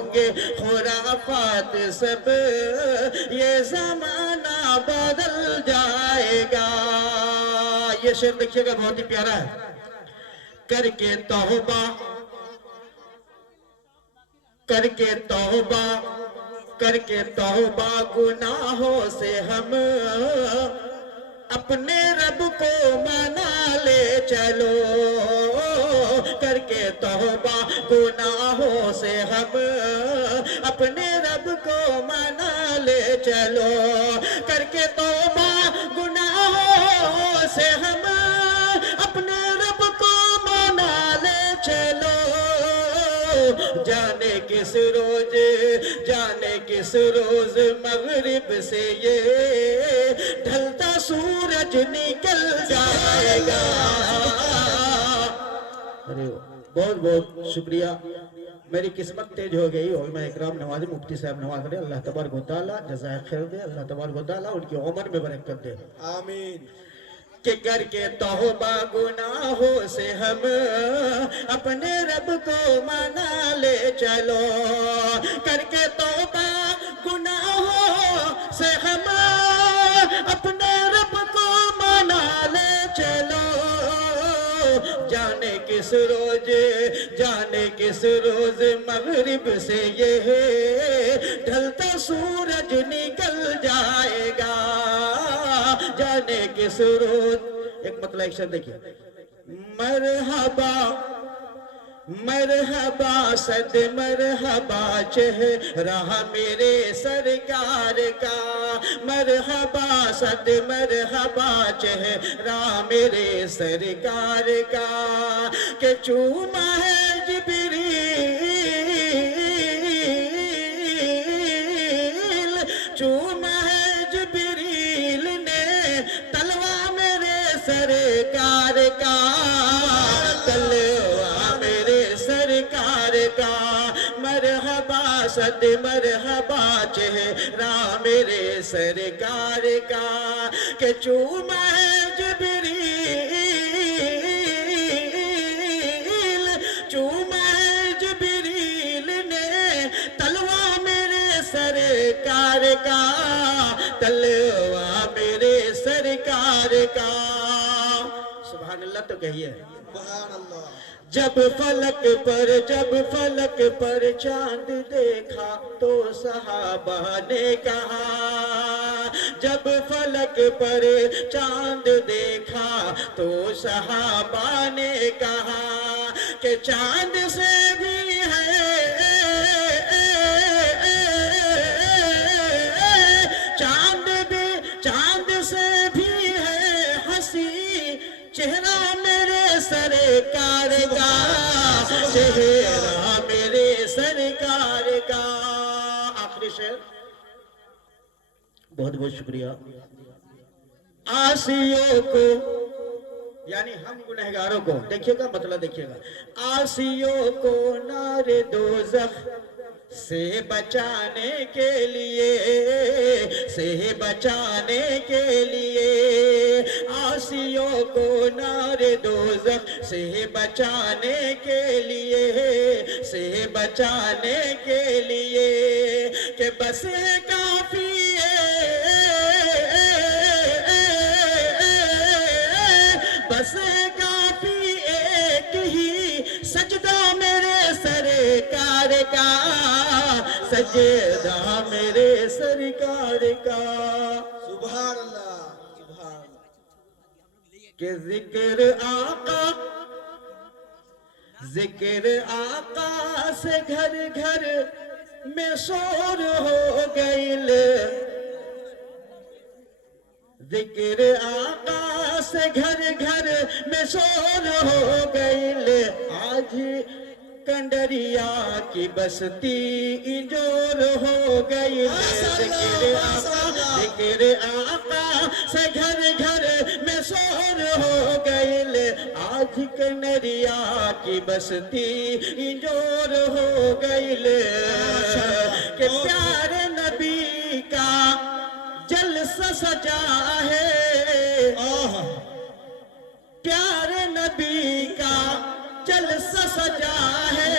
ہوں گے خرافات سب، یہ زمانہ بدل جائے گا. یہ شعر دیکھیے گا بہت ہی پیارا ہے. کر کے توبہ، کر کے توبہ، کر کے توبہ گناہوں سے ہم اپنے رب کو منا لے چلو. کر کے توبہ گناہوں سے ہم اپنے رب کو منا لے چلو. کر کے توبہ گناہوں سے ہم اپنے رب کو منا لے چلو. جانے کس روز، جانے کس روز مغرب سے یہ ڈھلتا سورج نکل جائے گا. بہت بہت شکریہ. میری قسمت تیز ہو گئی. علماء اکرام نوازے، مفتی صاحب نواز کرے. اللہ تبارک و تعالیٰ جزائے خیر دے. اللہ تبارک و تعالیٰ ان کی عمر میں برکت دے. آمین. کہ کر کے توبہ گناہوں سے ہم اپنے رب کو منا لے چلو. کر کے توبہ گناہوں سے ہم اپنے رب کو منا لے چلو. جانے کس روز، جانے کس روز مغرب سے یہ ڈھلتا سورج نکل جائے گا. جانے کس روز. ایک مطلب ایک شعر دیکھیے. مرحبا مرحبا صد مرحبا چہرہ میرے سرکار کا. مرحبا صد مرحبا چہرہ میرے سرکار کا. کہ چوما ہے جبریل، چوما ہے جبریل نے تلوا میرے سرکار کا. تلوا میرے سرکار کا. مرحبا صد مرحبا چہرہ میرے سرکار کا. کہ چوما ہے جبریل، چوما ہے جبریل نے تلوا میرے سرکار کا. تلوا میرے سرکار کا. سبحان اللہ تو کہیے. سبحان اللہ. جب فلک پر، جب فلک پر چاند دیکھا تو صحابہ نے کہا. جب فلک پر چاند دیکھا تو صحابہ نے کہا کہ چاند سے بھی ہے، چاند سے بھی ہے ہنسی چہرہ میرے سرکار کا. چہرہ میرے سرکار کا. آخری شعر. بہت بہت شکریہ. عاصیوں کو، یعنی ہم گنہگاروں کو، دیکھیے گا مطلب دیکھیے گا. عاصیوں کو نار دوزخ سے بچانے کے لیے، سے بچانے کے لیے. عاصیوں کو نار دوزخ سے بچانے کے لیے، سے بچانے کے لیے. کہ بس کافی ہے، بس کافی ایک ہی سجدہ میرے سرکار کا. سجدہ میرے سرکار کا. سبحان اللہ. سبحان اللہ. کہ ذکر آقا، ذکر آقا سے گھر گھر میں شور ہو گئل. ذکر آقا سے گھر گھر میں شور ہو گئل. آج کنڈریا کی بستی انجور ہو گئی. ذکر آقا، ذکر آقا سے گھر گھر میں شور ہو گئی. آج کنڈریا کی بستی انجور ہو گئی. کہ پیارے نبی کا جلسہ سجا ہے، پیارے نبی کا جلسہ سجا ہے.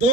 2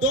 2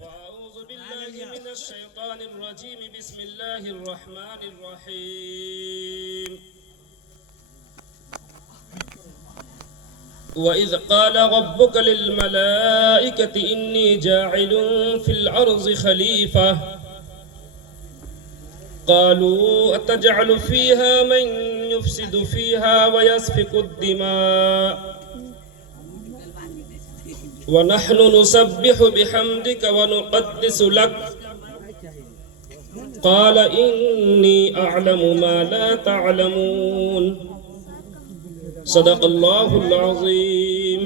أعوذ بالله من الشيطان الرجيم، بسم الله الرحمن الرحيم. وإذ قال ربك للملائكة إني جاعل في الأرض خليفة قالوا أتجعل فيها من يفسد فيها ويسفك الدماء ونحن نسبح بحمدك ونقدس لك قال إني أعلم ما لا تعلمون. صدق الله العظيم.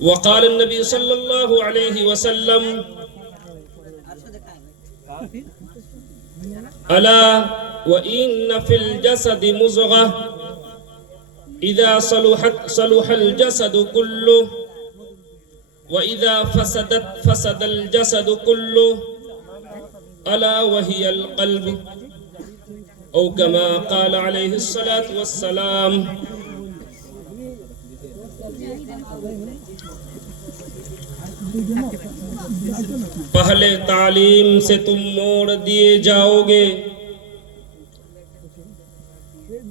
وقال النبي صلى الله عليه وسلم ألا وإن في الجسد مضغة إذا صلحت صلح الجسد كله وإذا فسدت فسد الجسد كله ألا وهي القلب أو كما قال عليه الصلاة والسلام. پہلے تعلیم سے تم موڑ دیے جاؤ گے،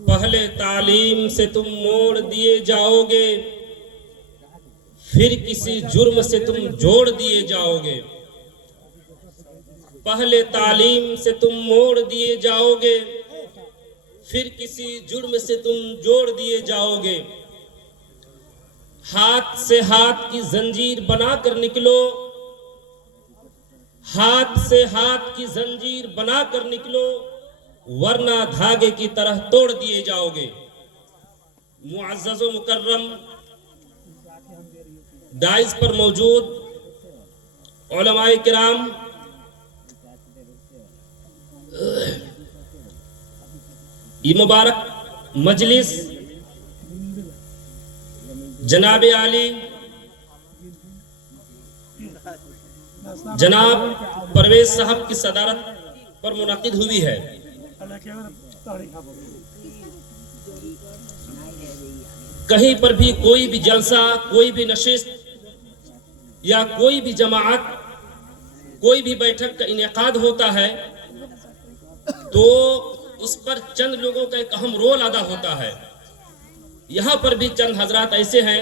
پہلے تعلیم سے تم موڑ دیے جاؤ گے، پھر کسی جرم سے تم جوڑ دیے جاؤ گے. پہلے تعلیم سے تم موڑ دیے جاؤ گے، پھر کسی جرم سے تم جوڑ دیے جاؤ گے. ہاتھ سے ہاتھ کی زنجیر بنا کر نکلو، ہاتھ سے ہاتھ کی زنجیر بنا کر نکلو ورنہ دھاگے کی طرح توڑ دیے جاؤ گے. معزز و مکرم دائز پر موجود علماء کرام، یہ مبارک مجلس جناب عالی جناب پرویز صاحب کی صدارت پر منعقد ہوئی ہے. کہیں پر بھی کوئی بھی جلسہ، کوئی بھی نشست یا کوئی بھی جماعت، کوئی بھی بیٹھک کا انعقاد ہوتا ہے تو اس پر چند لوگوں کا ایک اہم رول ادا ہوتا ہے. یہاں پر بھی چند حضرات ایسے ہیں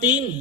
3,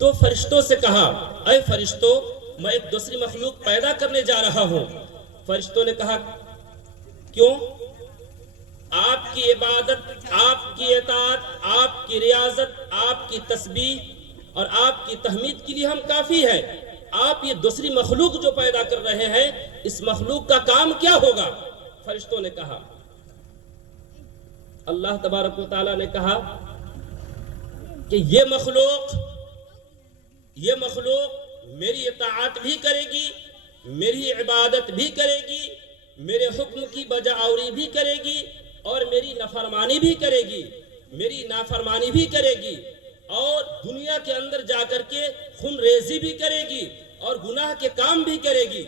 تو فرشتوں سے کہا اے فرشتوں میں ایک دوسری مخلوق پیدا کرنے جا رہا ہوں. فرشتوں نے کہا کیوں؟ آپ کی عبادت، آپ کی اطاعت، آپ کی ریاضت، آپ کی تسبیح اور آپ کی تحمید کے لیے ہم کافی ہے. آپ یہ دوسری مخلوق جو پیدا کر رہے ہیں اس مخلوق کا کام کیا ہوگا؟ فرشتوں نے کہا. اللہ تبارک و تعالیٰ نے کہا کہ یہ مخلوق میری اطاعت بھی کرے گی، میری عبادت بھی کرے گی، میرے حکم کی بجاوری بھی کرے گی اور میری نافرمانی بھی کرے گی، اور دنیا کے اندر جا کر کے خون ریزی بھی کرے گی اور گناہ کے کام بھی کرے گی.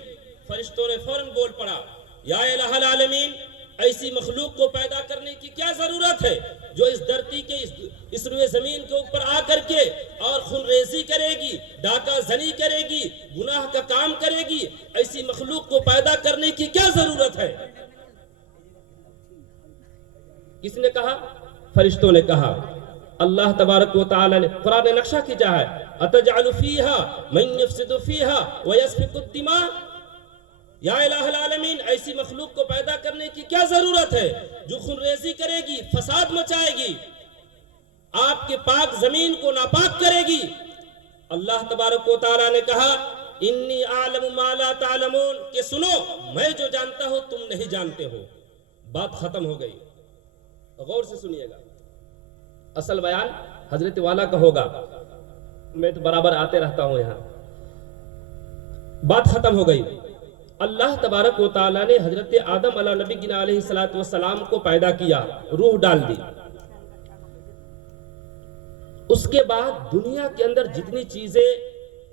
فرشتوں نے فوراً بول پڑا یا الہ العالمین، ایسی مخلوق کو پیدا کرنے کی کیا ضرورت ہے جو اس دھرتی کے اس روئے زمین کے اوپر آ کر کے اور خون ریزی کرے گی، ڈاکہ زنی کرے گی، گناہ کا کام کرے گی؟ ایسی مخلوق کو پیدا کرنے کی کیا ضرورت ہے؟ کس نے کہا؟ فرشتوں نے کہا. اللہ تبارک و تعالی نے قرآن نے نقشہ کھینچا ہے اتجعل فیہا من یفسد فیہا ویسفک الدماء. یا الہ العالمین، ایسی مخلوق کو پیدا کرنے کی کیا ضرورت ہے جو خون ریزی کرے گی، فساد مچائے گی، آپ کے پاک زمین کو ناپاک کرے گی؟ اللہ تبارک و تعالی نے کہا انی اعلم ما لا تعلمون، کہ سنو میں جو جانتا ہوں تم نہیں جانتے ہو. بات ختم ہو گئی. غور سے سنیے گا، اصل بیان حضرت والا کا ہوگا، میں تو برابر آتے رہتا ہوں یہاں. بات ختم ہو گئی. اللہ تبارک و تعالیٰ نے حضرت آدم علیہ نبی علیہ السلام کو پیدا کیا، روح ڈال دی. اس کے بعد دنیا کے اندر جتنی چیزیں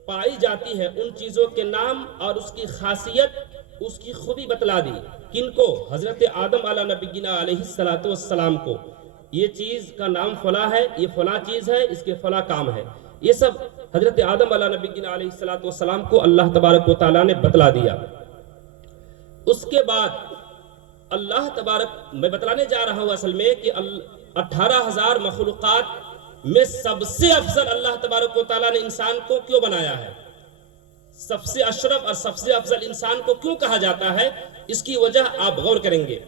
پائی جاتی ہیں ان چیزوں کے نام اور اس کی خاصیت، اس کی خوبی بتلا دی. کن کو؟ حضرت آدم علیہ نبی علیہ السلام کو. یہ چیز کا نام فلاں ہے، یہ فلاں چیز ہے، اس کے فلاں کام ہے. یہ سب حضرت آدم علیہ نبی علیہ السلام کو اللہ تبارک و تعالیٰ نے بتلا دیا. اس کے بعد اللہ تبارک، میں بتلانے جا رہا ہوں اصل میں کہ 18,000 مخلوقات میں سب سے افضل اللہ تبارک و تعالیٰ نے انسان کو کیوں بنایا ہے، سب سے اشرف اور سب سے افضل انسان کو کیوں کہا جاتا ہے، اس کی وجہ آپ غور کریں گے.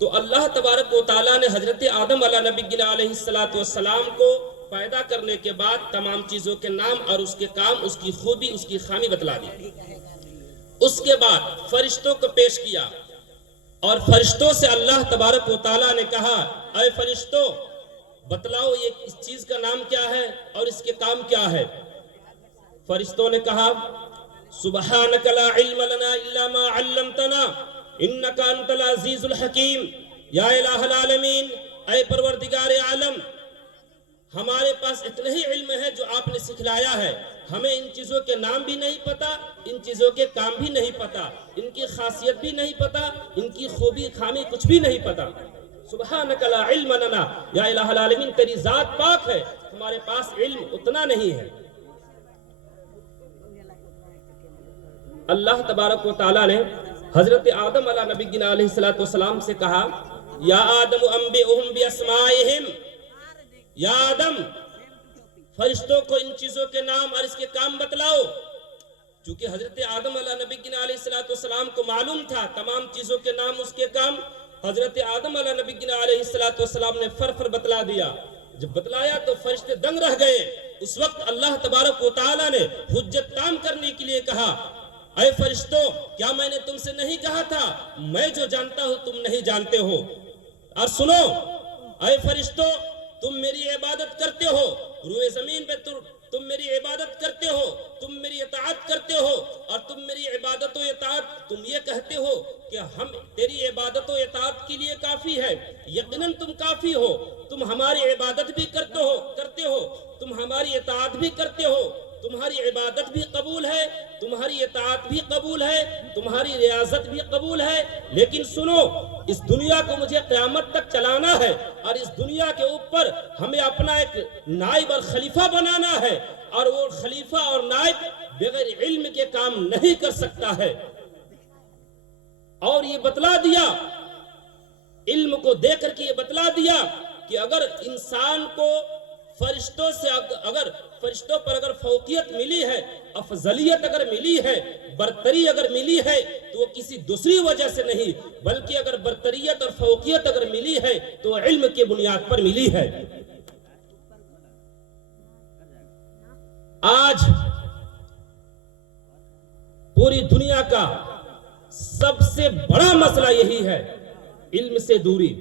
تو اللہ تبارک و تعالیٰ نے حضرت آدم علیہ نبی علیہ السلام کو پیدا کرنے کے بعد تمام چیزوں کے نام اور اس کے کام، اس کی خوبی، اس کی خامی بتلا دی. اس کے بعد فرشتوں کو پیش کیا اور فرشتوں سے اللہ تبارک و تعالیٰ نے کہا اے فرشتوں بتلاؤ یہ اس چیز کا نام کیا ہے اور اس کے کام کیا ہے. فرشتوں نے کہا سبحانک لا علم لنا الا ما علمتنا انک انت العزیز الحکیم. یا الہ العالمین، اے پروردگار عالم، ہمارے پاس اتنا ہی علم ہے جو آپ نے سکھلایا ہے، ہمیں ان چیزوں کے نام بھی نہیں پتا، ان چیزوں کے کام بھی نہیں پتا، ان کی خاصیت بھی نہیں پتا، ان کی خوبی خامی کچھ بھی نہیں پتا. سبحانک لا علم لنا، یا الہ العالمین تیری ذات پاک ہے، ہمارے پاس علم اتنا نہیں ہے. اللہ تبارک و تعالیٰ نے حضرت آدم علیہ نبی علیہ السلام سے کہا یا آدم انبئہم باسمائہم، یا آدم فرشتوں کو ان چیزوں کے نام اور اس کے کام بتلاؤ. چونکہ حضرت آدم علیہ نبی علیہ السلام کو معلوم تھا تمام چیزوں کے نام، اس کے کام. حضرت آدم علیہ نبی علیہ السلام نے فر بتلا دیا. جب بتلایا تو فرشتے دنگ رہ گئے. اس وقت اللہ تبارک و تعالیٰ نے حجت تام کرنے کے لیے کہا اے فرشتوں کیا میں نے تم سے نہیں کہا تھا میں جو جانتا ہوں تم نہیں جانتے ہو؟ اور سنو اے فرشتوں تم میری عبادت کرتے ہو، روئے زمین پہ تم میری عبادت کرتے ہو، تم میری اطاعت کرتے ہو، اور تم میری عبادت و اطاعت تم یہ کہتے ہو کہ ہم تیری عبادت و اطاعت کے لیے کافی ہے. یقیناً تم کافی ہو، تم ہماری عبادت بھی کرتے ہو، تم ہماری اطاعت بھی کرتے ہو، تمہاری عبادت بھی قبول ہے، تمہاری اطاعت بھی قبول ہے، تمہاری ریاضت بھی قبول ہے. لیکن سنو اس دنیا کو مجھے قیامت تک چلانا ہے اور اس دنیا کے اوپر ہمیں اپنا ایک نائب اور خلیفہ بنانا ہے، اور وہ خلیفہ اور نائب بغیر علم کے کام نہیں کر سکتا ہے. اور یہ بتلا دیا، علم کو دے کر کے یہ بتلا دیا کہ اگر انسان کو فرشتوں سے اگر فرشتوں پر اگر فوقیت ملی ہے، افضلیت اگر ملی ہے، برتری اگر ملی ہے تو وہ کسی دوسری وجہ سے نہیں، بلکہ اگر برتریت اور فوقیت اگر ملی ہے تو علم کی بنیاد پر ملی ہے۔ آج پوری دنیا کا سب سے بڑا مسئلہ یہی ہے، علم سے دوری۔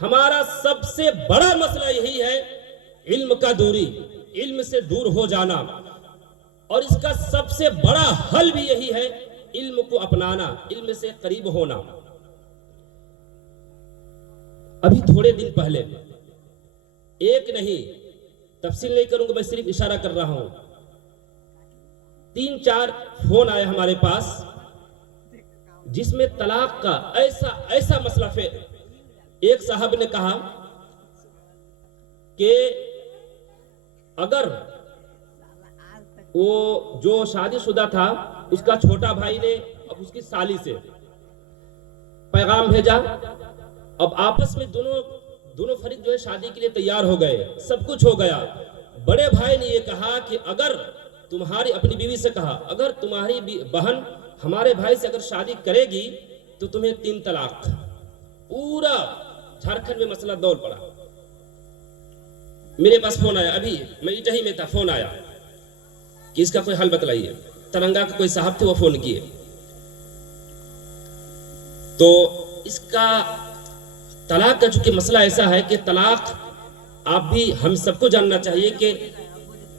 ہمارا سب سے بڑا مسئلہ یہی ہے، علم کا دوری، علم سے دور ہو جانا، اور اس کا سب سے بڑا حل بھی یہی ہے، علم کو اپنانا، علم سے قریب ہونا۔ ابھی تھوڑے دن پہلے، ایک نہیں، تفصیل نہیں کروں گا، میں صرف اشارہ کر رہا ہوں، 3-4 فون آئے ہمارے پاس جس میں طلاق کا ایسا مسئلہ ایک صاحب نے کہا کہ اگر وہ جو شادی شدہ تھا اس کا چھوٹا بھائی نے اب اس کی سالی سے پیغام بھیجا، اب آپس میں دونوں فریق جو ہے شادی کے لیے تیار ہو گئے، سب کچھ ہو گیا۔ بڑے بھائی نے یہ کہا کہ اگر تمہاری، اپنی بیوی سے کہا، اگر تمہاری بہن ہمارے بھائی سے اگر شادی کرے گی تو تمہیں 3 طلاق۔ پورا جھارکھنڈ میں مسئلہ دور پڑا۔ میرے پاس فون آیا، ابھی میں اٹہی میں تھا، فون آیا کہ اس کا کوئی حل بتلائیے۔ ترنگا کے کوئی صاحب تھے، وہ فون کیے تو اس کا طلاق کا چونکہ مسئلہ ایسا ہے کہ طلاق، آپ بھی ہم سب کو جاننا چاہیے کہ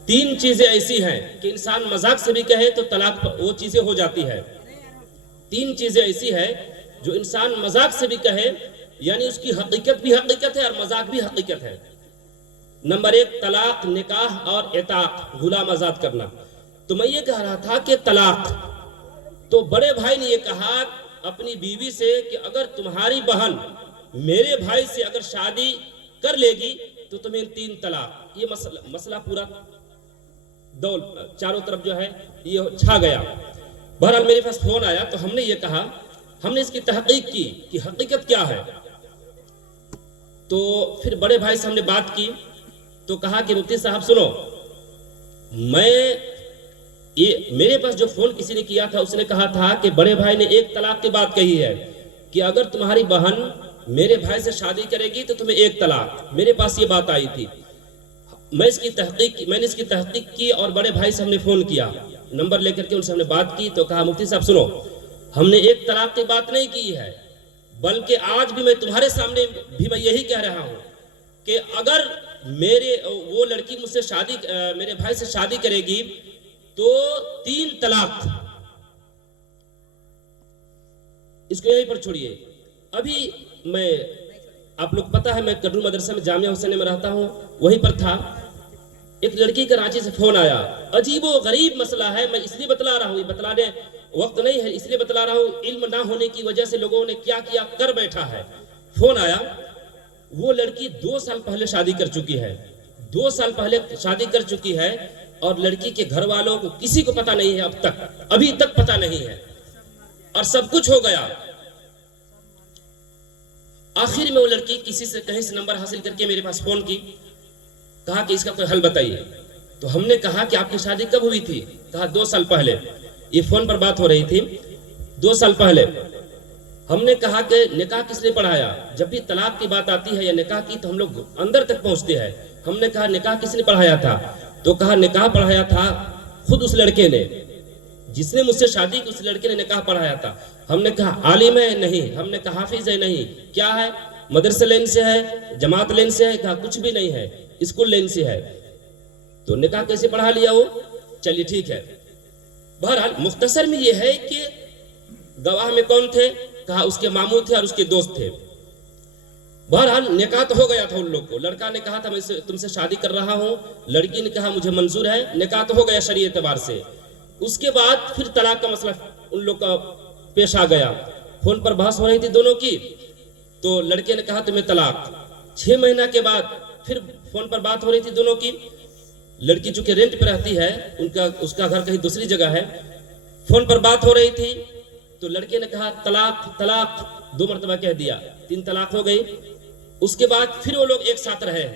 3 چیزیں ایسی ہیں کہ انسان مذاق سے بھی کہے تو طلاق وہ چیزیں ہو جاتی ہے۔ 3 چیزیں ایسی ہیں جو انسان مذاق سے بھی کہے، یعنی اس کی حقیقت بھی حقیقت ہے اور مذاق بھی حقیقت ہے۔ نمبر 1 طلاق، نکاح اور عتاق، غلام آزاد کرنا۔ تو میں یہ کہہ رہا تھا کہ طلاق، تو بڑے بھائی نے یہ کہا اپنی بیوی سے کہ اگر تمہاری بہن میرے بھائی سے اگر شادی کر لے گی تو تمہیں 3 طلاق۔ یہ مسئلہ پورا چاروں طرف جو ہے یہ چھا گیا۔ بہرحال میرے پاس فون آیا تو ہم نے یہ کہا، ہم نے اس کی تحقیق کی کہ حقیقت کیا ہے۔ تو پھر بڑے بھائی سے ہم نے بات کی تو کہا کہ مفتی صاحب سنو، میرے پاس جو فون کسی نے کیا تھا اس نے کہا تھا کہ بڑے بھائی نے 1 طلاق کی بات کہی ہے کہ اگر تمہاری بہن میرے بھائی سے شادی کرے گی تو تمہیں 1 طلاق۔ میرے پاس یہ بات آئی تھی، میں نے اس کی تحقیق کی اور بڑے بھائی سے ہم نے فون کیا، نمبر لے کر کے ان سے ہم نے بات کی تو کہا مفتی صاحب سنو، ہم نے 1 طلاق کی بات نہیں کی ہے، بلکہ آج بھی میں تمہارے سامنے بھی میں یہی کہہ رہا ہوں کہ اگر وہ لڑکی مجھ سے میرے بھائی سے شادی کرے گی تو 3 طلاق۔ اس کو یہیں پر چھوڑیے۔ ابھی میں، آپ لوگ پتہ ہے میں کڈرو مدرسہ میں جامعہ حسین میں رہتا ہوں، وہیں پر تھا، ایک لڑکی کا رانچی سے فون آیا، عجیب و غریب مسئلہ ہے، میں اس لیے بتلا رہا ہوں، یہ بتلانے وقت نہیں ہے، اس لیے بتلا رہا ہوں، علم نہ ہونے کی وجہ سے لوگوں نے کیا کیا کر بیٹھا ہے۔ فون آیا، وہ لڑکی 2 سال پہلے شادی کر چکی ہے، 2 سال پہلے شادی کر چکی ہے، اور لڑکی کے گھر والوں کو کسی کو پتہ نہیں ہے، ابھی تک پتہ نہیں ہے، اور سب کچھ ہو گیا۔ آخر میں وہ لڑکی کسی سے کہیں سے نمبر حاصل کر کے میرے پاس فون کی، کہا کہ اس کا کوئی حل بتائیے۔ تو ہم نے کہا کہ آپ کی شادی کب ہوئی تھی؟ کہا 2 سال پہلے۔ یہ فون پر بات ہو رہی تھی 2 سال پہلے۔ ہم نے کہا کہ نکاح کس نے پڑھایا؟ جب بھی طلاق کی بات آتی ہے یا نکاح کی تو ہم لوگ اندر تک پہنچتے ہیں۔ ہم نے کہا نکاح کس نے پڑھایا تھا؟ تو کہا نکاح پڑھایا تھا خود اس لڑکے نے، جس نے مجھ سے شادی کی اس لڑکے نے نکاح پڑھایا تھا۔ ہم نے کہا عالم ہے؟ نہیں۔ ہم نے کہا حافظ ہے؟ نہیں۔ کیا ہے؟ مدرسہ لین سے ہے؟ جماعت لین سے ہے؟ کہا کچھ بھی نہیں ہے، اسکول لین سے ہے۔ تو نکاح کیسے پڑھا لیا وہ؟ چلیے ٹھیک ہے۔ بہرحال مختصر میں یہ ہے کہ گواہ میں کون تھے؟ کہا اس کے ماموں تھے اور اس کے دوست تھے۔ بہرحال نکاح تو ہو گیا تھا ان لوگ کو، لڑکا نے کہا تھا میں تم سے شادی کر رہا ہوں، لڑکی نے کہا مجھے منظور ہے، نکاح تو ہو گیا شرعی اعتبار سے۔ اس کے بعد پھر طلاق کا مسئلہ ان لوگ کا پیش آ گیا، فون پر بحث ہو رہی تھی دونوں کی، تو لڑکے نے کہا تمہیں طلاق۔ 6 مہینہ کے بعد پھر فون پر بات ہو رہی تھی دونوں کی، لڑکی چونکہ رینٹ پہ رہتی ہے، اس کا گھر کہیں دوسری جگہ ہے، فون پر بات ہو رہی تھی، تو لڑکے نے کہا طلاق طلاق 2 مرتبہ کہہ دیا، 3 طلاق ہو گئی۔ اس کے بعد پھر وہ لوگ ایک ساتھ رہے ہیں۔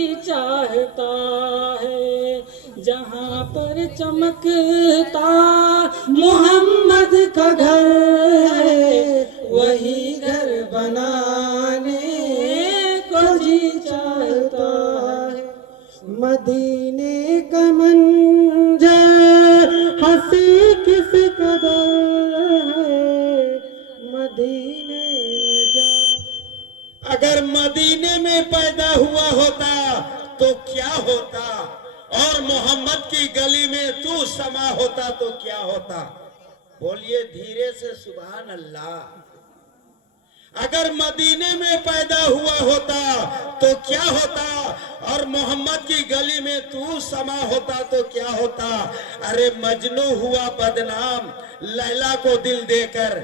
جی چاہتا ہے جہاں پر چمکتا محمد کا گھر ہے وہی گھر بنانے کو جی چاہتا ہے. مدینے کا منظر ہنسی کس قدر ہے مدینے میں جا. اگر مدینے میں پیدا ہوا ہوتا تو کیا ہوتا, اور محمد کی گلی میں تو سما ہوتا تو کیا ہوتا. بولیے دھیرے سے سبحان اللہ. اگر مدینے میں پیدا ہوا ہوتا تو کیا ہوتا, اور محمد کی گلی میں تو سما ہوتا تو کیا ہوتا. ارے مجنو ہوا بدنام لیلا کو دل دے کر,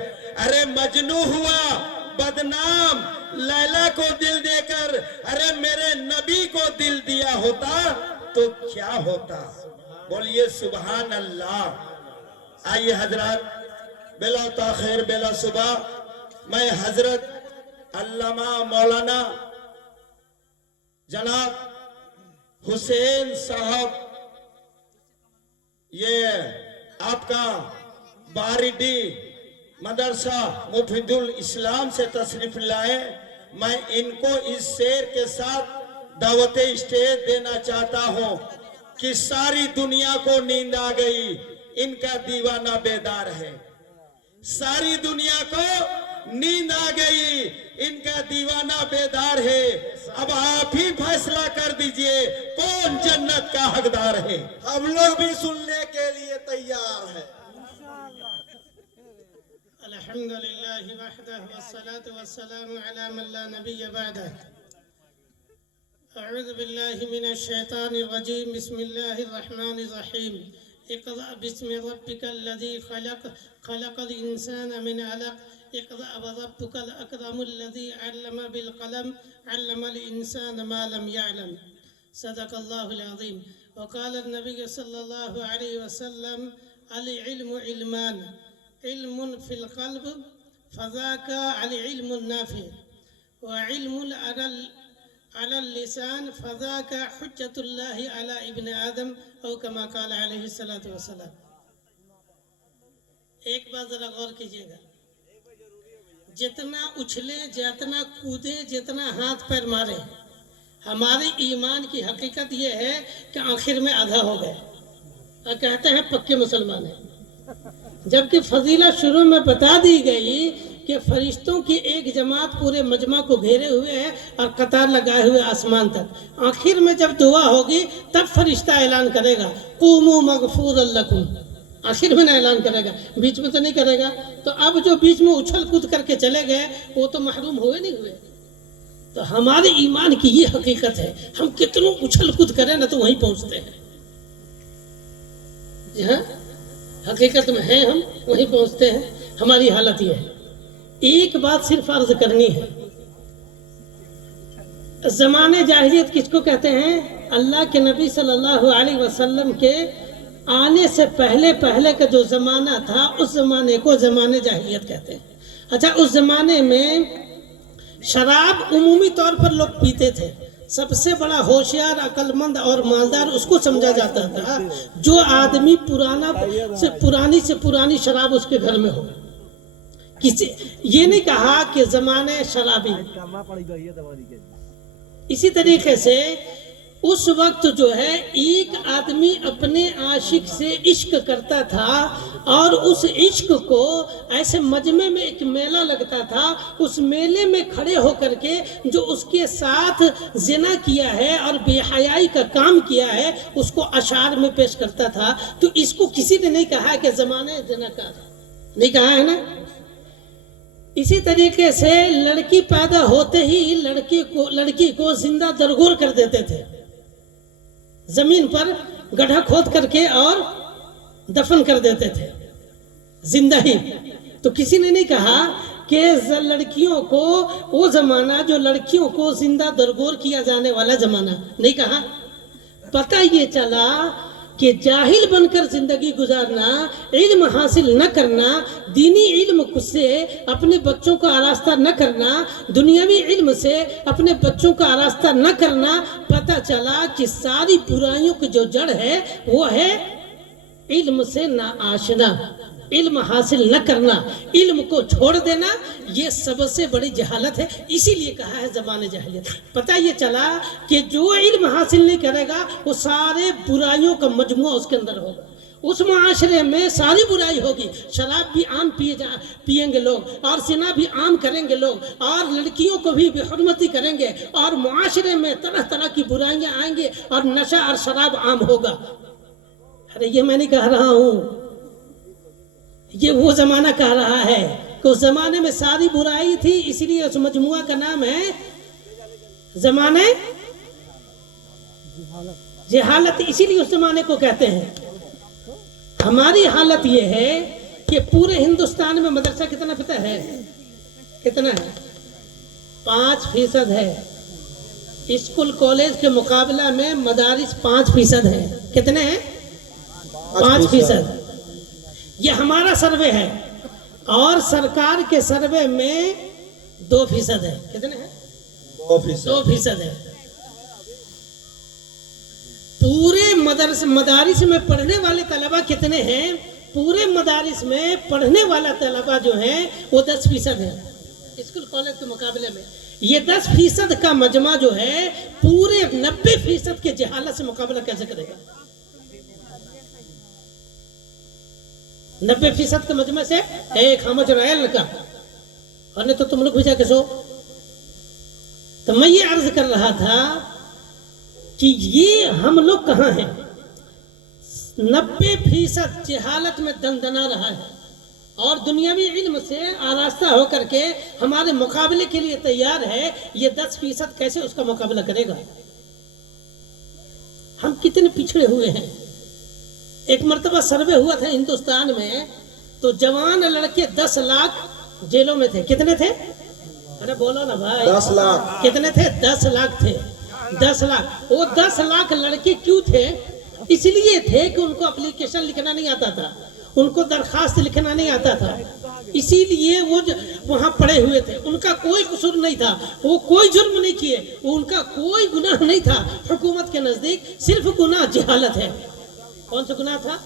ارے مجنو ہوا بدنام لیلا کو دل دے کر, ارے میرے نبی کو دل دیا ہوتا تو کیا ہوتا. بولیے سبحان اللہ. آئیے حضرات بلا تاخیر بلا صبح میں حضرت علامہ مولانا جناب حسین صاحب یہ آپ کا باریڈی مدرسہ مفید الاسلام سے تشریف لائے. میں ان کو اس شعر کے ساتھ دعوت اسٹیج دینا چاہتا ہوں کہ ساری دنیا کو نیند آ گئی, ان کا دیوانہ بیدار ہے. ساری دنیا کو نیند آ گئی, ان کا دیوانہ بیدار ہے. اب آپ ہی فیصلہ کر دیجئے کون جنت کا حقدار ہے. ہم لوگ بھی سننے کے لیے تیار ہیں. الحمد للہ وحدہ والصلاة والسلام علی من لا نبی بعدہ. اعوذ باللہ من الشیطان الرجیم. بسم اللہ الرحمن الرحیم. اقرأ باسم ربک الذی خلق خلق الانسان من علق. اقرأ وربک الاکرم الذی علم بالقلم علم الانسان ما لم يعلم. صدق اللہ العظیم. وقال النبی صلی اللہ علیہ وسلم العلم علمان, علم فی القلب فذاک العلم النافع, وعلم على اللسان فذاك حجة الله على ابن آدم او كما قال علیہ الصلاة والسلام. ایک بات ذرا غور کیجئے گا, جتنا اچھلے جتنا کودے جتنا ہاتھ پیر مارے, ہمارے ایمان کی حقیقت یہ ہے کہ آخر میں آدھا ہو گئے اور کہتے ہیں پکے مسلمان ہیں. جبکہ فضیلت شروع میں بتا دی گئی کہ فرشتوں کی ایک جماعت پورے مجمع کو گھیرے ہوئے ہے اور قطار لگائے ہوئے آسمان تک. آخر میں جب دعا ہوگی تب فرشتہ اعلان کرے گا قوموا مغفور لکم. آخر میں نہ اعلان کرے گا, بیچ میں تو نہیں کرے گا. تو اب جو بیچ میں اچھل کود کر کے چلے گئے وہ تو محروم ہوئے نہیں ہوئے. تو ہمارے ایمان کی یہ حقیقت ہے, ہم کتنوں اچھل کود کریں نا تو وہیں پہنچتے ہیں. جی ہاں, حقیقت میں ہیں ہم وہیں پہنچتے ہیں. ہماری حالت یہ ہے. ایک بات صرف عرض کرنی ہے, زمانے جاہلیت کس کو کہتے ہیں؟ اللہ کے نبی صلی اللہ علیہ وسلم کے آنے سے پہلے کا جو زمانہ تھا اس زمانے کو زمانے جاہلیت کہتے ہیں. اچھا, اس زمانے میں شراب عمومی طور پر لوگ پیتے تھے. سب سے بڑا ہوشیار عقل مند اور مالدار اس کو سمجھا جاتا تھا جو آدمی پرانی سے پرانی شراب اس کے گھر میں ہو. کسی یہ نہیں کہا کہ زمانے شرابی. اسی طریقے سے اس وقت جو ہے ایک آدمی اپنے عاشق سے عشق کرتا تھا اور اس عشق کو ایسے مجمع میں ایک میلہ لگتا تھا, اس میلے میں کھڑے ہو کر کے جو اس کے ساتھ زنا کیا ہے اور بے حیائی کا کام کیا ہے اس کو اشعار میں پیش کرتا تھا. تو اس کو کسی نے نہیں کہا کہ زمانے زنا کار, نہیں کہا ہے نا. اسی طریقے سے لڑکی پیدا ہوتے ہی لڑکی کو زندہ درگور کر دیتے تھے, زمین پر گڑھا کھود کر کے اور دفن کر دیتے تھے زندہ ہی. تو کسی نے نہیں کہا کہ لڑکیوں کو وہ زمانہ جو لڑکیوں کو زندہ درگور کیا جانے والا زمانہ, نہیں کہا. پتہ یہ چلا کہ جاہل بن کر زندگی گزارنا، علم حاصل نہ کرنا، دینی علم سے اپنے بچوں کا آراستہ نہ کرنا، دنیاوی علم سے اپنے بچوں کا آراستہ نہ کرنا، پتہ چلا کہ ساری برائیوں کی جو جڑ ہے وہ ہے علم سے نا آشنا، علم حاصل نہ کرنا، علم کو چھوڑ دینا، یہ سب سے بڑی جہالت ہے۔ اسی لیے کہا ہے زبان جاہلیت۔ پتہ یہ چلا کہ جو علم حاصل نہیں کرے گا وہ سارے برائیوں کا مجموعہ اس کے اندر ہوگا۔ اس معاشرے میں ساری برائی ہوگی، شراب بھی عام پیئیں گے لوگ، اور زنا بھی عام کریں گے لوگ، اور لڑکیوں کو بھی بے حرمتی کریں گے، اور معاشرے میں طرح طرح کی برائیاں آئیں گے، اور نشہ اور شراب عام ہوگا۔ ارے یہ میں نہیں کہہ رہا ہوں، یہ وہ زمانہ کہہ رہا ہے کہ اس زمانے میں ساری برائی تھی، اس لیے اس مجموعہ کا نام ہے زمانے جہالت، اسی لیے اس زمانے کو کہتے ہیں۔ ہماری حالت یہ ہے کہ پورے ہندوستان میں مدرسہ کتنا پتہ ہے؟ کتنا ہے؟ 5% ہے۔ اسکول کالج کے مقابلہ میں مدارس 5% ہے۔ کتنے ہیں؟ 5%۔ یہ ہمارا سروے ہے، اور سرکار کے سروے میں 2% ہے۔ کتنے ہیں؟ 2% ہے۔ پورے مدارس میں پڑھنے والے طلبہ کتنے ہیں؟ پورے مدارس میں پڑھنے والا طلبہ جو ہیں وہ 10% ہے اسکول کالج کے مقابلے میں۔ یہ 10% کا مجمع جو ہے پورے 90% کے جہالت سے مقابلہ کیسے کرے گا؟ 90% کے مجمع سے ایک خاموش رہا لڑکا، اور نہیں تو تم لوگ بھی جا کے سو۔ تو میں یہ عرض کر رہا تھا کہ یہ ہم لوگ کہاں ہیں؟ 90% جہالت میں دندنا رہا ہے، اور دنیاوی علم سے آراستہ ہو کر کے ہمارے مقابلے کے لیے تیار ہے۔ یہ 10% کیسے اس کا مقابلہ کرے گا؟ ہم کتنے پچھڑے ہوئے ہیں۔ ایک مرتبہ سروے ہوا تھا ہندوستان میں، تو جوان لڑکے 10 لاکھ جیلوں میں تھے۔ کتنے تھے؟ ارے بولو نا بھائی، 10 لاکھ۔ کتنے تھے؟ 10 لاکھ تھے۔ 10 لاکھ۔ وہ 10 لاکھ لڑکے کیوں تھے؟ اس لیے تھے کہ ان کو اپلیکیشن لکھنا نہیں آتا تھا، ان کو درخواست لکھنا نہیں آتا تھا، اسی لیے وہ وہاں پڑے ہوئے تھے۔ ان کا کوئی قصور نہیں تھا، وہ کوئی جرم نہیں کیے، ان کا کوئی گناہ نہیں تھا۔ حکومت کے نزدیک صرف گناہ جہالت ہے۔ کون سا گناہ تھا؟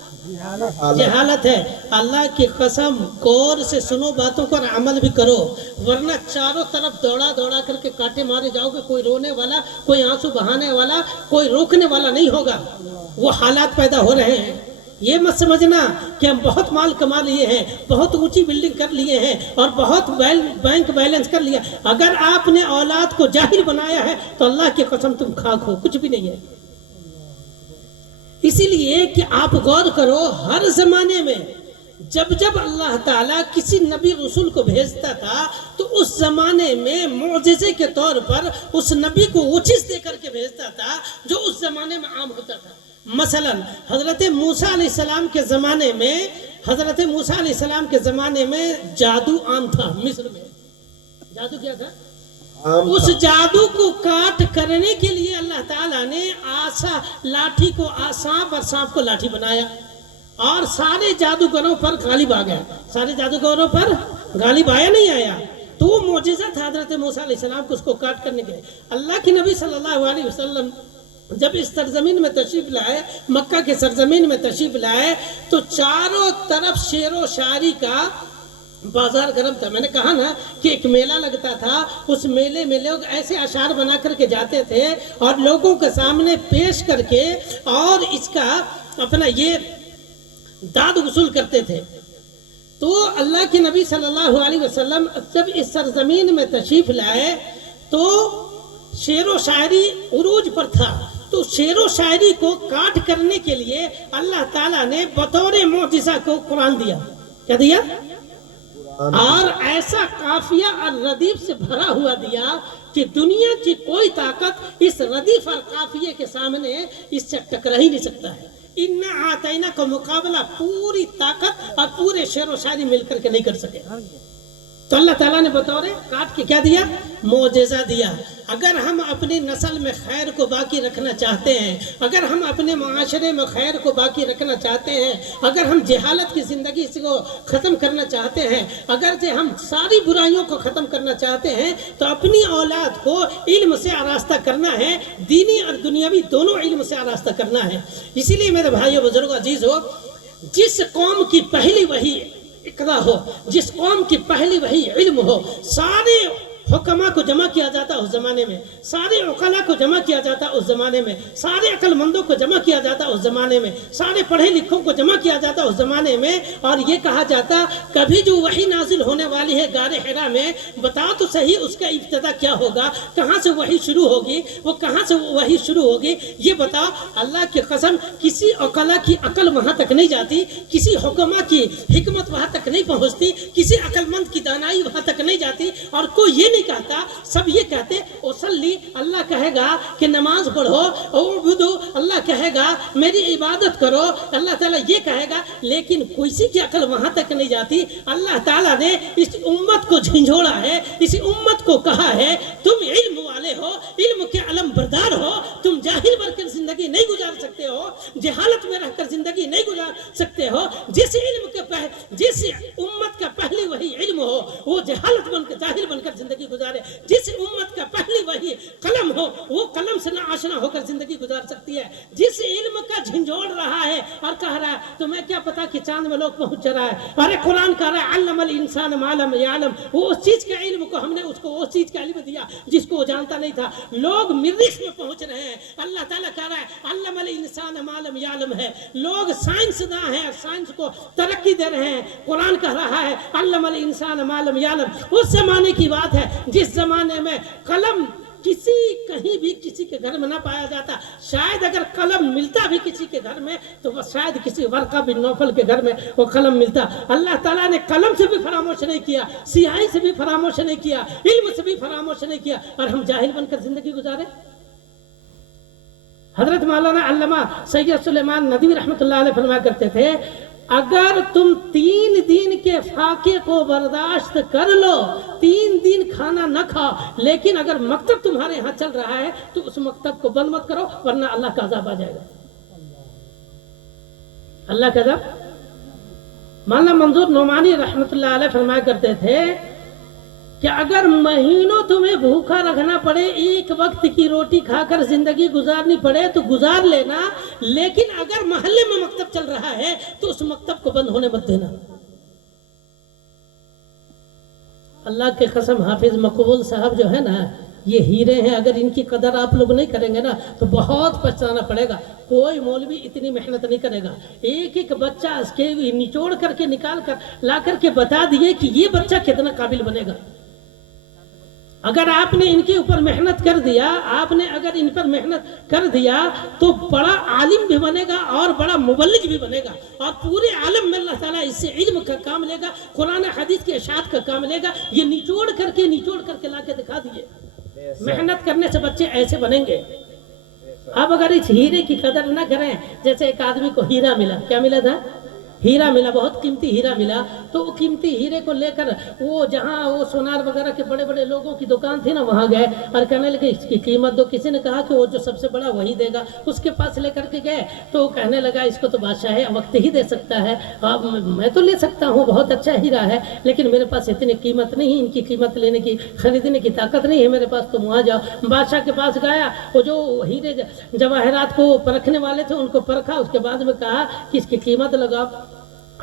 جہالت ہے۔ اللہ کی قسم غور سے سنو باتوں کو اور عمل بھی کرو، ورنہ چاروں طرف دوڑا دوڑا کر کے کاٹے مارے جاؤ گے، کوئی رونے والا، کوئی آنسو بہانے والا، کوئی روکنے والا نہیں ہوگا۔ وہ حالات پیدا ہو رہے ہیں۔ یہ مت سمجھنا کہ ہم بہت مال کما لیے ہیں، بہت اونچی بلڈنگ کر لیے ہیں، اور بہت بینک بیلنس کر لیا۔ اگر آپ نے اولاد کو جاہل بنایا ہے تو اللہ کی قسم تم خاک ہو، کچھ بھی نہیں ہے۔ اسی لیے کہ آپ غور کرو، ہر زمانے میں جب اللہ تعالیٰ کسی نبی رسول کو بھیجتا تھا تو اس زمانے میں معجزے کے طور پر اس نبی کو وہ چیز دے کر کے بھیجتا تھا جو اس زمانے میں عام ہوتا تھا۔ مثلا حضرت موسیٰ علیہ السلام کے زمانے میں جادو عام تھا۔ مصر میں جادو کیا تھا؟ اس جادو کو کاٹ کرنے کے لیے اللہ تعالیٰ نے لاٹھی کو سانپ اور سانپ کو لاٹھی بنایا، اور سارے جادوگروں پر غالب آ گیا۔ سارے جادوگروں پر غالب آیا نہیں آیا؟ تو وہ معجزہ تھا حضرت موسیٰ علیہ السلام کو اس کو کاٹ کرنے کے لیے۔ اللہ کے نبی صلی اللہ علیہ وسلم جب اس سرزمین میں تشریف لائے، مکہ کے سرزمین میں تشریف لائے، تو چاروں طرف شعر و شاعری کا بازار گرم تھا۔ میں نے کہا نا کہ ایک میلہ لگتا تھا، اس میلے میں لوگ ایسے اشعار بنا کر کے جاتے تھے اور لوگوں کے سامنے پیش کر کے اور اس کا اپنا یہ داد وصول کرتے تھے۔ تو اللہ کے نبی صلی اللہ علیہ وسلم جب اس سرزمین میں تشریف لائے تو شعر و شاعری عروج پر تھا، تو شعر و شاعری کو کاٹ کرنے کے لیے اللہ تعالیٰ نے بطور معجزہ کو قرآن دیا۔ کیا دیا؟ اور ایسا قافیہ اور ردیف سے بھرا ہوا دیا کہ دنیا کی کوئی طاقت اس ردیف اور قافیے کے سامنے اس سے ٹکرا ہی نہیں سکتا ہے۔ اِنَّا آتَيْنَا کا مقابلہ پوری طاقت اور پورے شعر و شاعری مل کر کے نہیں کر سکے۔ تو اللہ تعالیٰ نے بطور کاٹ کے کیا دیا؟ معجزہ دیا۔ اگر ہم اپنی نسل میں خیر کو باقی رکھنا چاہتے ہیں، اگر ہم اپنے معاشرے میں خیر کو باقی رکھنا چاہتے ہیں، اگر ہم جہالت کی زندگی کو ختم کرنا چاہتے ہیں، اگر جو ہم ساری برائیوں کو ختم کرنا چاہتے ہیں، تو اپنی اولاد کو علم سے آراستہ کرنا ہے، دینی اور دنیاوی دونوں علم سے آراستہ کرنا ہے۔ اسی لیے میرے بھائیو بزرگوں عزیز ہو، جس قوم کی پہلی وحی اقرا ہو، جس قوم کی پہلی وحی علم ہو، سارے حکماء کو جمع کیا جاتا اس زمانے میں، سارے عقلاء کو جمع کیا جاتا اس زمانے میں، سارے عقل مندوں کو جمع کیا جاتا اس زمانے میں، سارے پڑھے لکھوں کو جمع کیا جاتا اس زمانے میں، اور یہ کہا جاتا کبھی جو وحی نازل ہونے والی ہے غار حرا میں، بتا تو صحیح اس کا ابتدا کیا ہوگا، کہاں سے وحی شروع ہوگی، وہ کہاں سے وحی شروع ہوگی، یہ بتا۔ اللہ کی قسم کسی عقلاء کی عقل وہاں تک نہیں جاتی، کسی حکماء کی حکمت وہاں تک نہیں پہنچتی، کسی عقل مند کی دانائی وہاں تک نہیں جاتی، اور کوئی یہ نہیں کہتا، سب یہ کہتے اوصلی، اللہ کہے گا کہ نماز پڑھو، اعبدو، اللہ کہے گا میری عبادت کرو، اللہ تعالیٰ یہ کہے گا، لیکن کسی کی عقل وہاں تک نہیں جاتی۔ اللہ تعالیٰ نے اس امت کو جھنجھوڑا ہے، اس امت کو کہا ہے تم علم والے ہو، علم کے علم بردار ہو، تم جاہل بن کر زندگی نہیں گزار سکتے ہو، جہالت میں رہ کر زندگی نہیں گزار سکتے ہو۔ جس علم کے جس امت کا پہلی وہی علم ہو، وہ جہالت بن کر جاہل بن کر زندگی گزارے۔ جس امت کا پہلی وہی قلم ہو، وہ قلم سے نہ آشنا ہو کر زندگی گزار سکتی ہے۔ جس علم کا جھنجھوڑ رہا ہے اور کہہ رہا ہے تمہیں کیا پتا کہ چاند میں لوگ پہنچ رہا ہے، ارے قرآن کہہ رہا ہے علم الانسان ما لم یعلم، وہ اس چیز کا علم کو ہم نے اس کو اس چیز کا علم دیا جس کو وہ جانتا نہیں تھا۔ لوگ مریخ میں پہنچ رہے ہیں، اللہ تعالیٰ کہہ رہا ہے علم الانسان ما لم یعلم ہے۔ لوگ سائنسداں ہیں، سائنس کو ترقی دے رہے ہیں، قرآن کہہ رہا ہے علم الانسان ما لم یعلم۔ اس زمانے کی بات ہے جس زمانے میں قلم کہیں بھی کسی کے گھر میں نہ پایا جاتا، شاید اگر قلم ملتا بھی کسی کے گھر میں تو وہ شاید کسی ورقہ بن نوفل کے گھر میں وہ قلم ملتا۔ اللہ تعالیٰ نے قلم سے بھی فراموش نہیں کیا، سیاہی سے بھی فراموش نہیں کیا، علم سے بھی فراموش نہیں کیا، اور ہم جاہل بن کر زندگی گزارے۔ حضرت مولانا علامہ سید سلیمان ندوی رحمۃ اللہ علیہ فرمایا کرتے تھے اگر تم 3 دن کے فاقے کو برداشت کر لو، 3 دن کھانا نہ کھاؤ، لیکن اگر مکتب تمہارے ہاں چل رہا ہے تو اس مکتب کو بند مت کرو، ورنہ اللہ کا عذاب آ جائے گا۔ اللہ کا عذاب۔ مولانا منظور نعمانی رحمۃ اللہ علیہ فرمایا کرتے تھے کہ اگر مہینوں تمہیں بھوکا رکھنا پڑے، ایک وقت کی روٹی کھا کر زندگی گزارنی پڑے تو گزار لینا، لیکن اگر محلے میں مکتب چل رہا ہے تو اس مکتب کو بند ہونے مت دینا۔ اللہ کے قسم حافظ مقبول صاحب جو ہے نا، یہ ہیرے ہیں، اگر ان کی قدر آپ لوگ نہیں کریں گے نا تو بہت پچھتانا پڑے گا۔ کوئی مولوی اتنی محنت نہیں کرے گا، ایک ایک بچہ اس کے نچوڑ کر کے نکال کر لا کر کے بتا دیے کہ یہ بچہ کتنا قابل بنے گا۔ اگر آپ نے ان کے اوپر محنت کر دیا، آپ نے اگر ان پر محنت کر دیا تو بڑا عالم بھی بنے گا اور بڑا مبلغ بھی بنے گا، اور پورے عالم میں اللہ تعالیٰ اس سے علم کا کام لے گا، قرآن حدیث کے اشاعت کا کام لے گا۔ یہ نچوڑ کر کے لا کے دکھا دیے۔ محنت کرنے سے بچے ایسے بنیں گے۔ اب اگر اس ہیرے کی قدر نہ کریں، جیسے ایک آدمی کو ہیرا ملا، کیا ملا تھا؟ ہیرا ملا، بہت قیمتی ہیرا ملا، تو وہ قیمتی ہیرے کو لے کر وہ جہاں وہ سونار وغیرہ کے بڑے بڑے لوگوں کی دکان تھی نا، وہاں گئے اور کہنے لگے اس کی قیمت دو۔ کسی نے کہا کہ وہ جو سب سے بڑا وہی دے گا، اس کے پاس لے کر کے گئے تو وہ کہنے لگا اس کو تو بادشاہ وقت ہی دے سکتا ہے، اب میں تو لے سکتا ہوں، بہت اچھا ہیرا ہے، لیکن میرے پاس اتنی قیمت نہیں، ان کی قیمت لینے کی خریدنے کی طاقت نہیں ہے میرے پاس، تم وہاں جاؤ۔ بادشاہ کے پاس گیا، وہ جو ہیرے جواہرات کو پرکھنے والے تھے ان کو پرکھا، اس کے بعد میں کہا کہ اس کی قیمت لگاؤ۔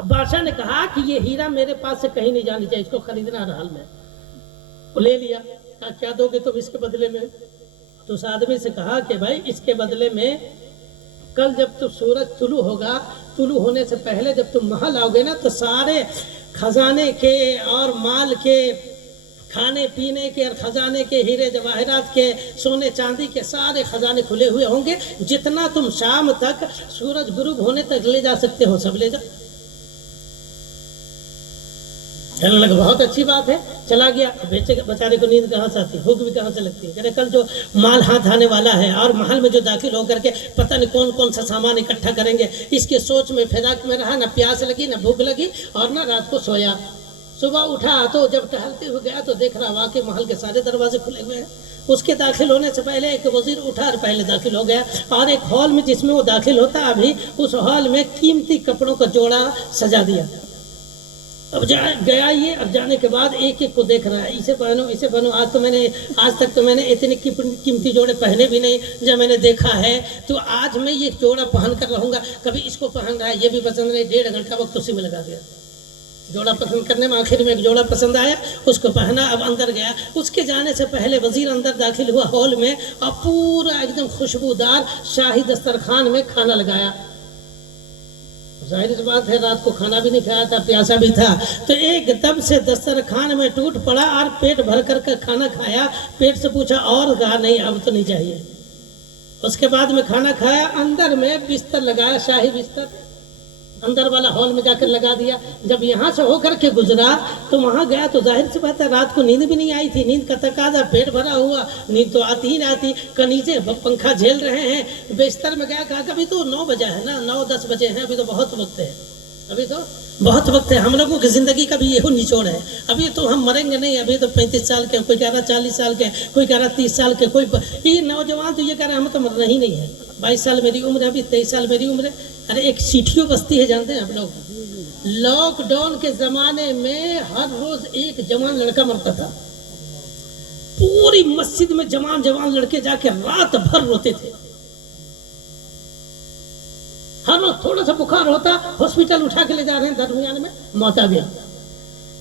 بادشاہ نے کہا کہ یہ ہیرا میرے پاس سے کہیں نہیں جانی چاہیے، اس کو خریدنا ہر حال میں۔ وہ لے لیا، کہا کیا دو گے تم اس کے بدلے میں؟ تو اس آدمی سے کہا کہ بھائی اس کے بدلے میں کل جب تو سورج طلوع ہوگا، طلوع ہونے سے پہلے جب تم محل آؤ گے نا تو سارے خزانے کے اور مال کے، کھانے پینے کے اور خزانے کے، ہیرے جواہرات کے، سونے چاندی کے سارے خزانے کھلے ہوئے ہوں گے، جتنا تم شام تک سورج غروب ہونے تک لے جا سکتے ہو سب لے جاؤ۔ کہنے لگا بہت اچھی بات ہے، چلا گیا۔ بیچارے کو نیند کہاں سے آتی، بھوک بھی کہاں سے لگتی ہے؟ کہنے کل جو مال ہاتھ آنے والا ہے اور محل میں جو داخل ہو کر کے پتہ نہیں کون کون سا سامان اکٹھا کریں گے، اس کے سوچ میں فراق میں رہا، نہ پیاس لگی نہ بھوک لگی اور نہ رات کو سویا۔ صبح اٹھا تو جب ٹہلتے ہوئے گیا تو دیکھ رہا واقعی محل کے سارے دروازے کھلے ہوئے ہیں. اس کے داخل ہونے سے پہلے ایک وزیر اٹھا اور پہلے داخل ہو گیا اور ایک ہال میں جس میں وہ داخل ہوتا ابھی اس ہال میں قیمتی کپڑوں کا جوڑا سجا دیا. اب گیا یہ، اب جانے کے بعد ایک ایک کو دیکھ رہا ہے، اسے پہنو. آج تک تو میں نے اتنے قیمتی جوڑے پہنے بھی نہیں جب میں نے دیکھا ہے، تو آج میں یہ جوڑا پہن کر رہوں گا. کبھی اس کو پہن رہا ہے، یہ بھی پسند نہیں. 1.5 گھنٹہ وقت اسی میں لگا دیا جوڑا پسند کرنے میں. آخر میں ایک جوڑا پسند آیا، اس کو پہنا. اب اندر گیا. اس کے جانے سے پہلے وزیر اندر داخل ہوا ہال میں اور پورا ایک دم خوشبودار شاہی دسترخوان میں کھانا لگایا. ظاہر سی بات ہے رات کو کھانا بھی نہیں کھایا تھا، پیاسا بھی تھا، تو ایک دم سے دسترخوان میں ٹوٹ پڑا اور پیٹ بھر کر کھانا کھایا. پیٹ سے پوچھا اور، کہا نہیں اب تو نہیں چاہیے. اس کے بعد میں کھانا کھایا. اندر میں بستر لگایا، شاہی بستر اندر والا ہال میں جا کر لگا دیا. جب یہاں سے ہو کر کے گزرا تو وہاں گیا تو ظاہر سی بات ہے رات کو نیند بھی نہیں آئی تھی. نیند کا تقاضا، پیٹ بھرا ہوا، نیند تو آتی ہی نہ آتی. کنیزیں پنکھا جھیل رہے ہیں. بستر میں گیا، کہا کبھی تو 9 بجے ہے نا، 9-10 بجے ہیں، ابھی تو بہت وقت ہے، ابھی تو بہت وقت ہے. ہم لوگوں کی زندگی کا بھی یہی نچوڑ ہے. ابھی تو ہم مریں گے نہیں، ابھی تو 35 سال کے، کوئی کہہ رہا 40 سال کے، کوئی کہہ رہا 30 سال کے. یہ نوجوان تو یہ کہہ رہا ہے ہم تو مرنا ہی نہیں ہے. 22 سال میری عمر ہے، ابھی 23 سال میری عمر ہے. ارے ایک سیٹھیوں بستی ہے، جانتے ہیں آپ لوگ؟ لاک ڈاؤن کے زمانے میں ہر روز ایک جوان لڑکا مرتا تھا. پوری مسجد میں جوان لڑکے جا کے رات بھر روتے تھے. ہر روز تھوڑا سا بخار ہوتا، ہاسپٹل اٹھا کے لے جا رہے ہیں، درمیان میں موت آ گیا.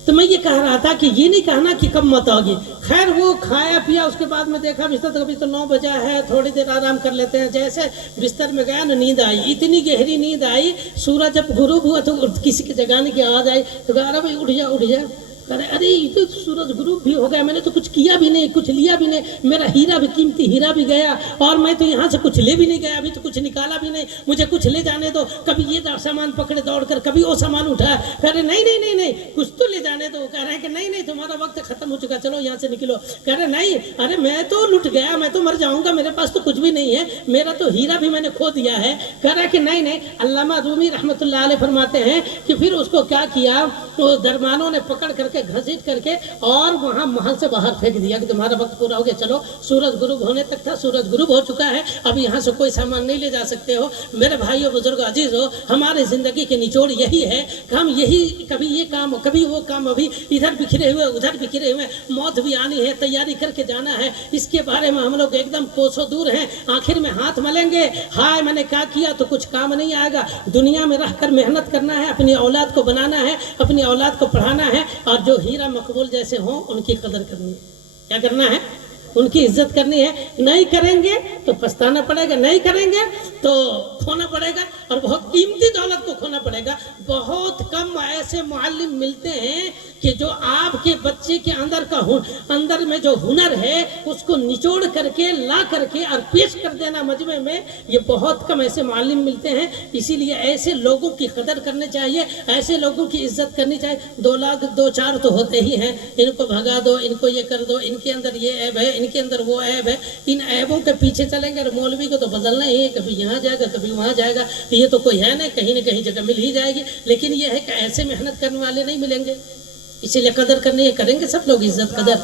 تو میں یہ کہہ رہا تھا کہ یہ نہیں کہنا کہ کب موت آ گئی. خیر وہ کھایا پیا، اس کے بعد میں دیکھا بستر تو ابھی تو 9 بجا ہے، تھوڑی دیر آرام کر لیتے ہیں. جیسے بستر میں گیا نا، نیند آئی، اتنی گہری نیند آئی. سورج جب غروب ہوا تو کسی کے جگانے کی آواز آئی تو کہا ارے بھائی اٹھ جا. ارے یہ تو سورج غروب بھی ہو گیا، میں نے تو کچھ کیا بھی نہیں، کچھ لیا بھی نہیں. میرا ہیرا بھی، قیمتی ہیرا بھی گیا، اور میں تو یہاں سے کچھ لے بھی نہیں گیا، ابھی تو کچھ نکالا بھی نہیں. مجھے کچھ لے جانے دو. کبھی یہ سامان پکڑے دوڑ کر، کبھی وہ سامان اٹھایا. کہہ رہے نہیں کچھ تو لے جانے دو. کہہ رہے ہیں کہ نہیں تمہارا وقت ختم ہو چکا، چلو یہاں سے نکلو. کہہ رہے نہیں، ارے میں تو لٹ گیا، میں تو مر جاؤں گا، میرے پاس تو کچھ بھی نہیں ہے، میرا تو ہیرا بھی میں نے کھو دیا ہے. کہہ رہا ہے کہ نہیں. علامہ رومی رحمۃ اللہ علیہ فرماتے ہیں کہ پھر اس کو کیا کیا، وہ دربانوں نے پکڑ کر کے گھسیٹ کر کے اور وہاں محل سے باہر پھینک دیا کہ تمہارا وقت پورا ہو گیا، چلو. سورج غروب ہونے تک تھا، سورج غروب ہو چکا ہے، اب یہاں سے کوئی سامان نہیں لے جا سکتے ہو. میرے بھائیو، بزرگ، عزیز ہو، ہماری زندگی کے نچوڑ یہی ہے کہ ہم یہی کبھی یہ کام، کبھی وہ کام، ابھی ادھر بکھرے ہوئے ادھر بکھرے ہوئے. موت بھی آنی ہے، تیاری کر کے جانا ہے. اس کے بارے میں ہم لوگ ایک دم کوسوں دور ہیں. آخر میں ہاتھ ملیں گے، ہائے میں نے کیا کیا، تو کچھ کام نہیں آئے گا. دنیا میں رہ کر محنت کرنا ہے، اپنی اولاد کو بنانا ہے، اپنی اولاد کو پڑھانا ہے، اور جو ہیرا مقبول جیسے ہوں ان کی قدر کرنی ہے. کیا کرنا ہے؟ ان کی عزت کرنی ہے. نہیں کریں گے تو پچھتانا پڑے گا، نہیں کریں گے تو کھونا پڑے گا، اور بہت قیمتی دولت کو کھونا پڑے گا. بہت کم ایسے معلم ملتے ہیں کہ جو آپ کے بچے کے اندر میں جو ہنر ہے اس کو نچوڑ کر کے لا کر کے اور پیش کر دینا مجمع میں. یہ بہت کم ایسے معلم ملتے ہیں. اسی لیے ایسے لوگوں کی قدر کرنی چاہیے، ایسے لوگوں کی عزت کرنی چاہیے. 2 لاکھ 2-4 تو ہوتے ہی ہیں، ان کو بھگا دو، ان کو یہ کر دو، ان کے اندر یہ عیب ہے، ان کے اندر وہ عیب ہے. ان عیبوں کے پیچھے چلیں گے. اور مولوی کو تو بدلنا ہی ہے، کبھی یہاں جائے گا کبھی وہاں جائے گا. یہ تو کوئی ہے نہیں، کہیں نہ کہیں جگہ مل ہی جائے گی. لیکن یہ ہے کہ ایسے محنت کرنے والے نہیں ملیں گے. اسی لیے قدر کرنی ہے، کریں گے سب لوگ عزت قدر.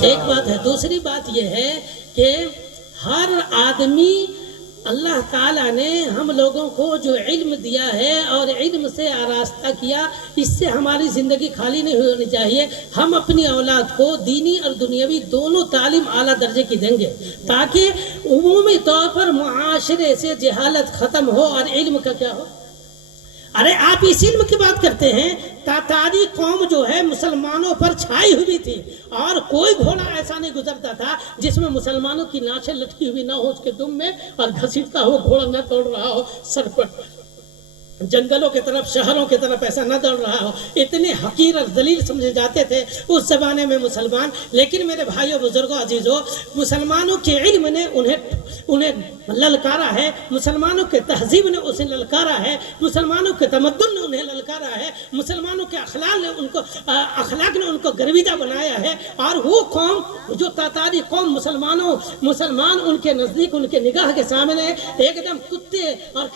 ایک بات ہے. دوسری بات یہ ہے کہ ہر آدمی، اللہ تعالیٰ نے ہم لوگوں کو جو علم دیا ہے اور علم سے آراستہ کیا، اس سے ہماری زندگی خالی نہیں ہونی چاہیے. ہم اپنی اولاد کو دینی اور دنیاوی دونوں تعلیم اعلیٰ درجے کی دیں گے، تاکہ عمومی طور پر معاشرے سے جہالت ختم ہو اور علم کا کیا ہو. ارے آپ اس علم کی بات کرتے ہیں. تاتاری قوم جو ہے مسلمانوں پر چھائی ہوئی تھی، اور کوئی گھوڑا ایسا نہیں گزرتا تھا جس میں مسلمانوں کی ناچیں لٹکی ہوئی نہ ہو اس کے دم میں، اور گھسیٹتا ہو گھوڑا نہ توڑ رہا ہو سر پر، جنگلوں کی طرف، شہروں کی طرف ایسا نہ دوڑ رہا ہو. اتنے حقیر اور ذلیل سمجھے جاتے تھے اس زمانے میں مسلمان. لیکن میرے بھائیوں، بزرگوں، عزیزوں، مسلمانوں کے علم نے انہیں للکارا ہے، مسلمانوں کے تہذیب نے اسے للکارا ہے، مسلمانوں کے تمدن نے انہیں للکارا ہے، مسلمانوں کے اخلاق نے ان کو گرویدہ بنایا ہے. اور وہ قوم جو تاتاری قوم، مسلمان ان کے نزدیک، ان کے نگاہ کے سامنے ایک دم کتے اور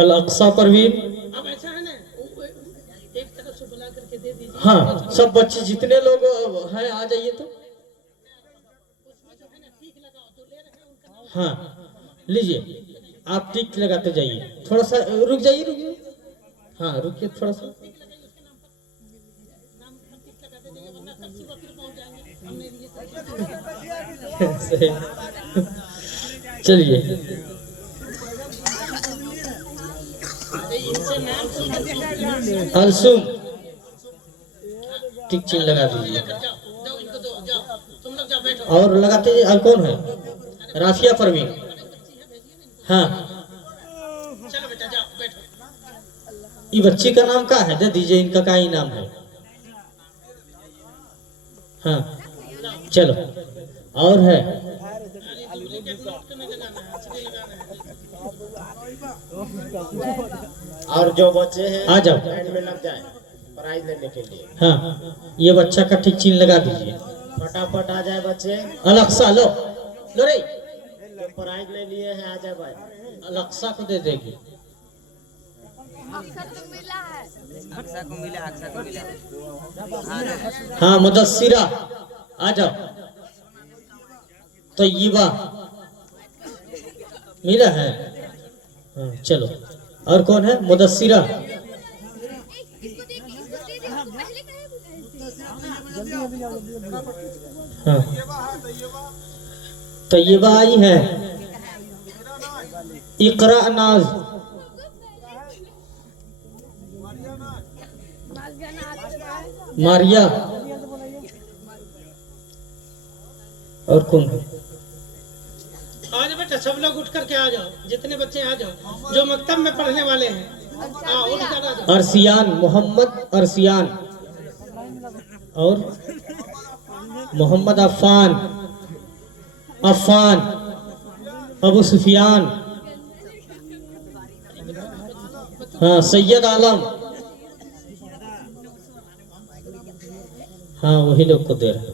الاقصی پروین. اب ایسا ہے نا ایک طرف سے بلا کر کے دے دیجیے. ہاں سب بچے جتنے لوگ ہیں آ جائیے تو. ہاں لیجیے آپ ٹک لگاتے جائیے. تھوڑا سا رک جائیے رکیے. ہاں رکیے تھوڑا سا. چلیے السم ٹک چین لگا دیجیے. اور لگاتے جائیے. اور کون ہے؟ رافیہ پروین. ہاں یہ بچی کا نام کیا ہے؟ دے دیجیے. ان کا کیا ہی نام ہے؟ ہاں چلو. اور ہے اور جو بچے ہیں آ جاؤ. لائن میں لگ جائیں پرائز لینے کے لیے. ہاں یہ بچہ کا ٹھیک چین لگا دیجیے. فٹافٹ آ جائے بچے الاقصی لو لو رے. جو پرائز لے لیے ہیں آ جائے بھائی. الاقصی کو دے دے گی. ہاں مدثرہ آ جاؤ. طیبہ ملا ہے. ہاں چلو. اور کون ہے؟ مدثرہ. ہاں طیبہ آئی ہے. اقرا ناز. ماریا. اور کون ہے؟ آ جاؤ بیٹا سب لوگ اٹھ کر کے آ جاؤ. جتنے بچے آ جاؤ جو مکتب میں پڑھنے والے ہیں. اٹھ کر آ جاؤ. ارسیان محمد ارسیان. اور محمد عفان. عفان ابو سفیان. ہاں سید عالم. ہاں وہی لوگ کو دے رہے.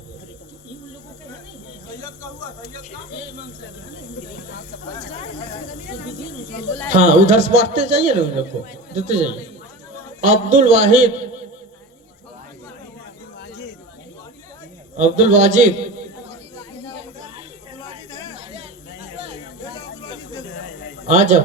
ہاں ادھر سے بانٹتے جائیے نا. ان لوگ کو دیتے جائیے. عبد الواحد. عبد الواجد. آ جاؤ.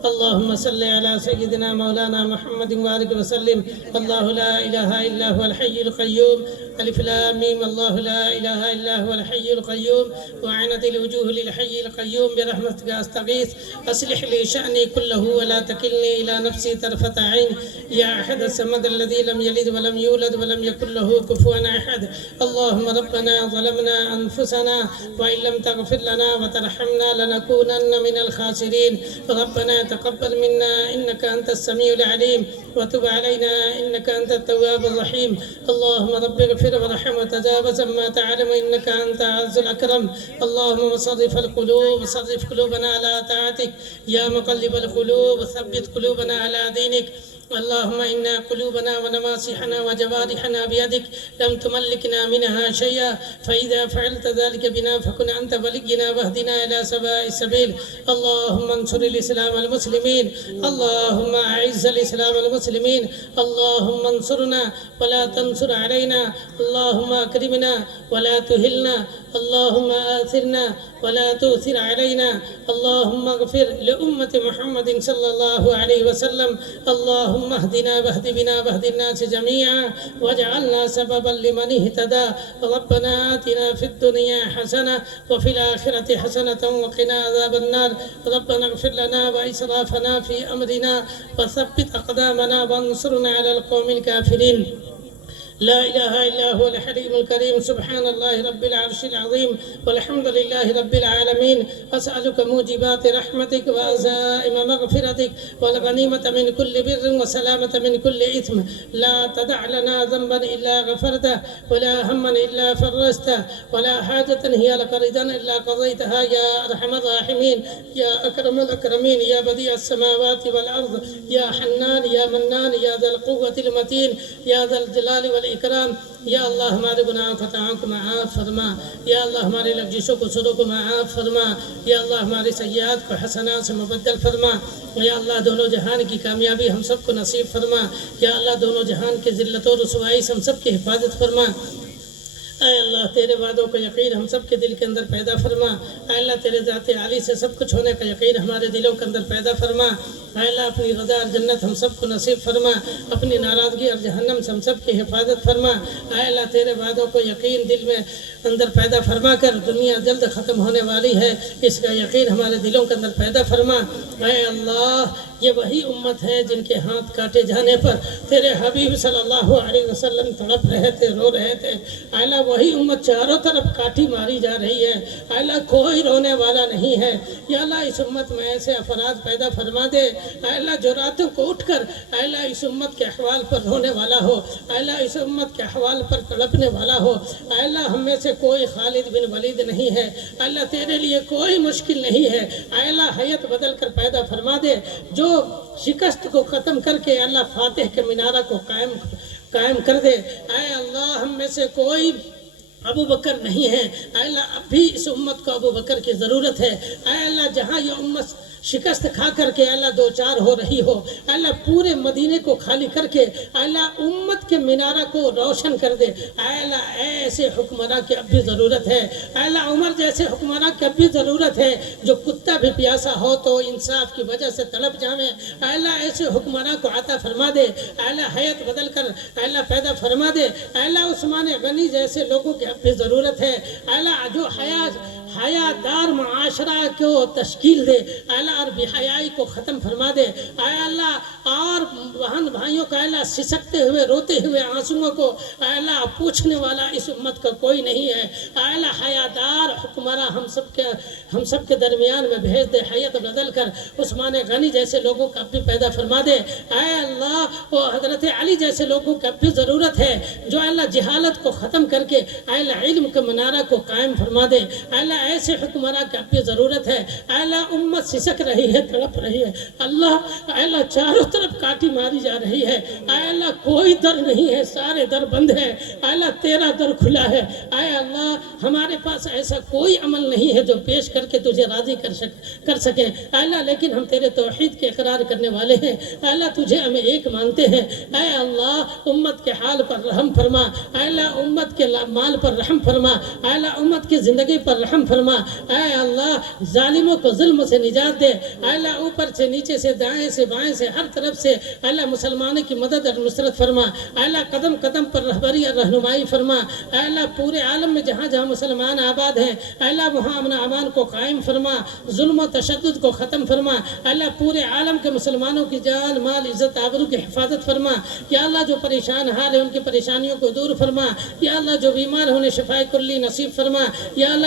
اللهم صل على سيدنا مولانا محمد وبارك وسلم. الله لا اله الا هو الحي القيوم. الف لام ميم. الله لا اله الا هو الحي القيوم. وعنت الوجوه للحي القيوم برحمتك استغيث. اصلح لي شأني كله ولا تكلني الى نفسي طرفة عين. يا احد الصمد الذي لم يلد ولم يولد ولم يكن له كفوا احد. اللهم ربنا ظلمنا انفسنا وان لم تغفر لنا وترحمنا لنكونن من الخاسرين. ربنا تقبل منا إنك أنت السميع العليم وتب علينا إنك أنت التواب الرحيم. اللهم رب اغفر وارحم وتجاوز ما تعلم إنك أنت أعز الأكرم. اللهم صرف القلوب، صرف قلوبنا على طاعتك يا مقلب القلوب، ثبت قلوبنا على دينك. اللهم إنا قلوبنا ونماسحنا وجوارحنا بيدك لم تملكنا منها شيئا، فإذا فعلت ذلك بنا فكن أنت ولينا واهدنا إلى سواء السبيل. اللهم انصر الإسلام والمسلمين، اللهم أعز الإسلام والمسلمين، اللهم انصرنا ولا تنصر علينا، اللهم أكرمنا ولا تهلنا، اللهم آثرنا ولا تؤثر علينا. اللهم اغفر لأمة محمد صلى الله عليه وسلم. اللهم اهدنا واهد بنا واهد الناس جميعا واجعلنا سببا لمن اهتدى. ربنا آتنا في الدنيا حسنة وفي الآخرة حسنة وقنا عذاب النار. ربنا اغفر لنا وإسرافنا في أمرنا وثبت أقدامنا وانصرنا على القوم الكافرين. لا إله إلا هو الحليم الكريم. سبحان الله رب العرش العظيم والحمد لله رب العالمين. أسألك موجبات رحمتك وعزائم مغفرتك والغنيمة من كل بر وسلامة من كل إثم. لا تدع لنا ذنبا إلا غفرته ولا هما إلا فرجته ولا حاجة هي لك رضا إلا قضيتها يا أرحم الراحمين يا أكرم الأكرمين يا بديع السماوات والأرض يا حنان يا منان يا ذا القوة المتين يا ذا الجلال والإكرام. یا اللہ ہمارے گناہوں خطاؤں کو معاف فرما، یا اللہ ہمارے لفظوں کو سروں کو معاف فرما، یا اللہ ہمارے سیئات کو حسنات سے مبدل فرما، یا اللہ دونوں جہان کی کامیابی ہم سب کو نصیب فرما، یا اللہ دونوں جہان کے ذلت و رسوائی سے ہم سب کی حفاظت فرما۔ اے اللہ تیرے وعدوں کا یقین ہم سب کے دل کے اندر پیدا فرما۔ اے اللہ تیرے ذات عالی سے سب کچھ ہونے کا یقین ہمارے دلوں کے اندر پیدا فرما۔ اے اللہ اپنی رضا اور جنت ہم سب کو نصیب فرما، اپنی ناراضگی اور جہنم سے ہم سب کی حفاظت فرما۔ اے اللہ تیرے وعدوں کو یقین دل میں اندر پیدا فرما کر دنیا جلد ختم ہونے والی ہے اس کا یقین ہمارے دلوں کے اندر پیدا فرما۔ اے اللہ یہ وہی امت ہے جن کے ہاتھ کاٹے جانے پر تیرے حبیب صلی اللہ علیہ وسلم تڑپ رہے تھے، رو رہے تھے۔ اے اللہ وہی امت چاروں طرف کاٹی ماری جا رہی ہے، اے اللہ کوئی رونے والا نہیں ہے۔ یا اللہ اس امت میں ایسے افراد پیدا فرما دے اے اللہ جو راتوں کو اٹھ کر اے اللہ اس امت کے احوال پر رونے والا ہو، اے اللہ اس امت کے احوال پر تڑپنے والا ہو۔ اے اللہ ہم میں سے کوئی خالد بن ولید نہیں ہے، اے اللہ تیرے لیے کوئی مشکل نہیں ہے۔ اے اللہ حیت بدل کر پیدا فرما دے، جو شکست کو ختم کر کے اللہ فاتح کے مینارہ کو قائم کر دے۔ اے اللہ ہم میں سے کوئی ابو بکر نہیں ہے، اے اللہ اب بھی اس امت کو ابو بکر کی ضرورت ہے۔ اے اللہ جہاں یہ امت شکست کھا کر کے اللہ دو چار ہو رہی ہو، اللہ پورے مدینے کو خالی کر کے اللہ امت کے مینارہ کو روشن کر دے۔ اللہ ایسے حکمراں کی اب بھی ضرورت ہے، اللہ عمر جیسے حکمراں کی اب بھی ضرورت ہے جو کتا بھی پیاسا ہو تو انصاف کی وجہ سے تڑپ جائے۔ اللہ ایسے حکمراں کو عطا فرما دے، اللہ حیات بدل کر اللہ پیدا فرما دے۔ اللہ عثمان غنی جیسے لوگوں کی اب بھی ضرورت ہے، اللہ جو حیا دار معاشرہ کو تشکیل دے، اللہ اور بے حیائی کو ختم فرما دے۔ اے اللہ اور بہن بھائیوں کا اللہ سسکتے ہوئے روتے ہوئے آنسوؤں کو اے اللہ پوچھنے والا اس امت کا کوئی نہیں ہے۔ اے اللہ حیا دار حکمراں ہم سب کے درمیان میں بھیج دے، حیات بدل کر عثمان غنی جیسے لوگوں کا اب بھی پیدا فرما دے۔ اے اللہ وہ حضرت علی جیسے لوگوں کا اب بھی ضرورت ہے جو اللہ جہالت کو ختم کر کے اے اللہ علم کے منارہ کو قائم فرما دے۔ اے اللہ ایسے حکمراں کی اب بھی ضرورت ہے۔ اے اللہ امت سسک رہی ہے، تڑپ رہی ہے، اللہ اے اللہ چاروں طرف کاٹی ماری جا رہی ہے۔ اے اللہ کوئی در نہیں ہے، سارے در بند ہے۔ اے اللہ تیرا در کھلا ہے۔ اے اللہ ہمارے پاس ایسا کوئی عمل نہیں ہے جو پیش کر کے تجھے راضی کر سکے اے اللہ، لیکن ہم تیرے توحید کے اقرار کرنے والے ہیں۔ اے اللہ تجھے ہمیں ایک مانتے ہیں۔ اے اللہ امت کے حال پر رحم فرما، اے اللہ امت کے مال پر رحم فرما، اے اللہ امت کی زندگی پر رحم فرما۔ اے اللہ ظالموں کو ظلم سے نجات دے۔ اے اللہ اوپر سے نیچے سے دائیں سے بائیں سے ہر طرف سے اے اللہ مسلمانوں کی مدد اور نصرت فرما۔ اے اللہ قدم قدم پر رہبری اور رہنمائی فرما۔ اے اللہ پورے عالم میں جہاں جہاں مسلمان آباد ہیں اے اللہ وہاں امن امان کو قائم فرما، ظلم و تشدد کو ختم فرما۔ اے اللہ پورے عالم کے مسلمانوں کی جان مال عزت آبرو کی حفاظت فرما۔ یا اللہ جو پریشان حال ہے ان کی پریشانیوں کو دور فرما۔ یا اللہ جو بیمار ہونے شفائے کلی نصیب فرما۔ یا اللہ